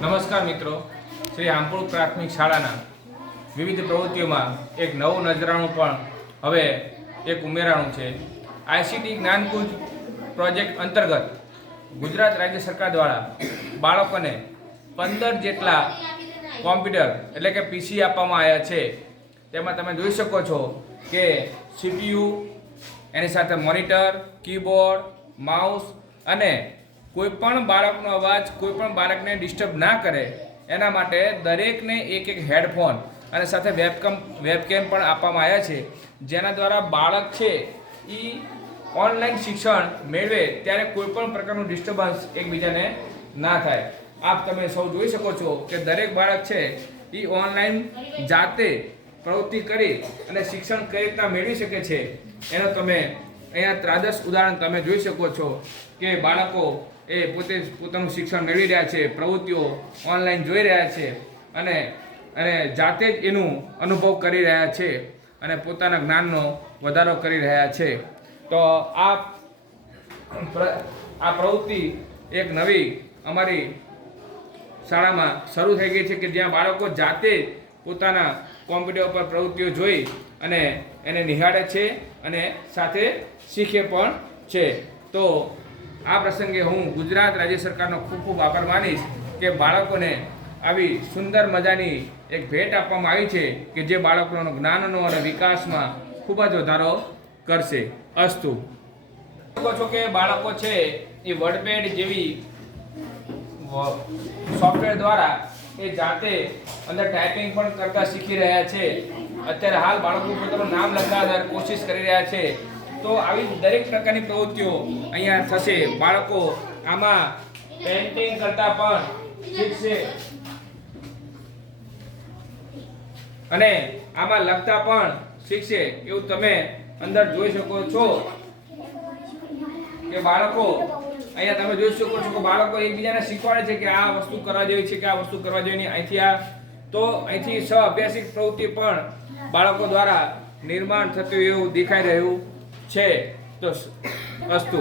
નમસ્કાર મિત્રો, શ્રી આંપુર પ્રાથમિક શાળાના વિવિધ પ્રવૃત્તિઓમાં એક નવું નજરાણું પણ હવે એક ઉમેરાણું છે. આઈસીટી જ્ઞાનકુંજ પ્રોજેક્ટ અંતર્ગત ગુજરાત રાજ્ય સરકાર દ્વારા બાળકોને 15 જેટલા કોમ્પ્યુટર એટલે કે પીસી આપવામાં આવ્યા છે. તેમાં તમે જોઈ શકો છો કે સીપીયુ, એની સાથે મોનિટર, કીબોર્ડ, માઉસ અને કોઈ પણ બાળકનો અવાજ કોઈ પણ બાળકને ડિસ્ટર્બ ના કરે એના માટે દરેકને એક હેડફોન અને સાથે વેબકેમ પણ આપવામાં આવ્યા છે, જેના દ્વારા બાળક છે એ ઓનલાઈન શિક્ષણ મેળવે ત્યારે કોઈ પણ પ્રકારનું ડિસ્ટર્બન્સ એકબીજાને ના થાય. આપ તમે સૌ જોઈ શકો છો કે દરેક બાળક છે એ ઓનલાઈન જાતે પ્રવૃત્તિ કરી અને શિક્ષણ કઈ રીતના મેળવી શકે છે એનો તમે અહીંયા ત્રાદર્શ ઉદાહરણ તમે જોઈ શકો છો કે બાળકો એ પોતે પોતાનું શિક્ષણ મેળવી રહ્યા છે, પ્રવૃત્તિઓ ઓનલાઈન જોઈ રહ્યા છે અને જાતે જ એનું અનુભવ કરી રહ્યા છે અને પોતાના જ્ઞાનનો વધારો કરી રહ્યા છે. તો આ પ્રવૃત્તિ એક નવી અમારી શાળામાં શરૂ થઈ ગઈ છે કે જ્યાં બાળકો જાતે પોતાના કોમ્પ્યુટર પર પ્રવૃત્તિઓ જોઈ અને એને નિહાળે છે અને સાથે શીખે પણ છે. તો આ પ્રસંગે હું ગુજરાત રાજ્ય સરકારનો ખૂબ ખૂબ આભાર માનીશ કે બાળકોને આવી સુંદર મજાની એક ભેટ આપવામાં આવી છે કે જે બાળકોનો જ્ઞાનનો અને વિકાસમાં ખૂબ જ વધારો કરશે. અસ્તુ. શકો છો કે બાળકો છે એ વર્ડપેડ જેવી સોફ્ટવેર દ્વારા એ જાતે અંદર ટાઈપિંગ પણ કરતા શીખી રહ્યા છે. અત્યારે હાલ બાળકો પોતાનું નામ લખવા કોશિશ કરી રહ્યા છે. તો આવી દરેક પ્રકારની પ્રવૃત્તિઓ અહીંયા થશે. બાળકો આમાં પેઇન્ટિંગ કરતા પણ શીખશે અને આમાં લખતા પણ શીખશે. એવું તમે અંદર જોઈ શકો છો કે બાળકો અહીંયા તમે જોઈ શકો છો કે બાળકો એકબીજાને શીખવાડે છે કે આ વસ્તુ કરવા જેવી છે કે આ વસ્તુ કરવા જેવી નહીં. અહીંથી સહ અભ્યાસિક પ્રવૃત્તિ પણ બાળકો દ્વારા નિર્માણ થતું એવું દેખાઈ રહ્યું છે. તો અસ્તુ.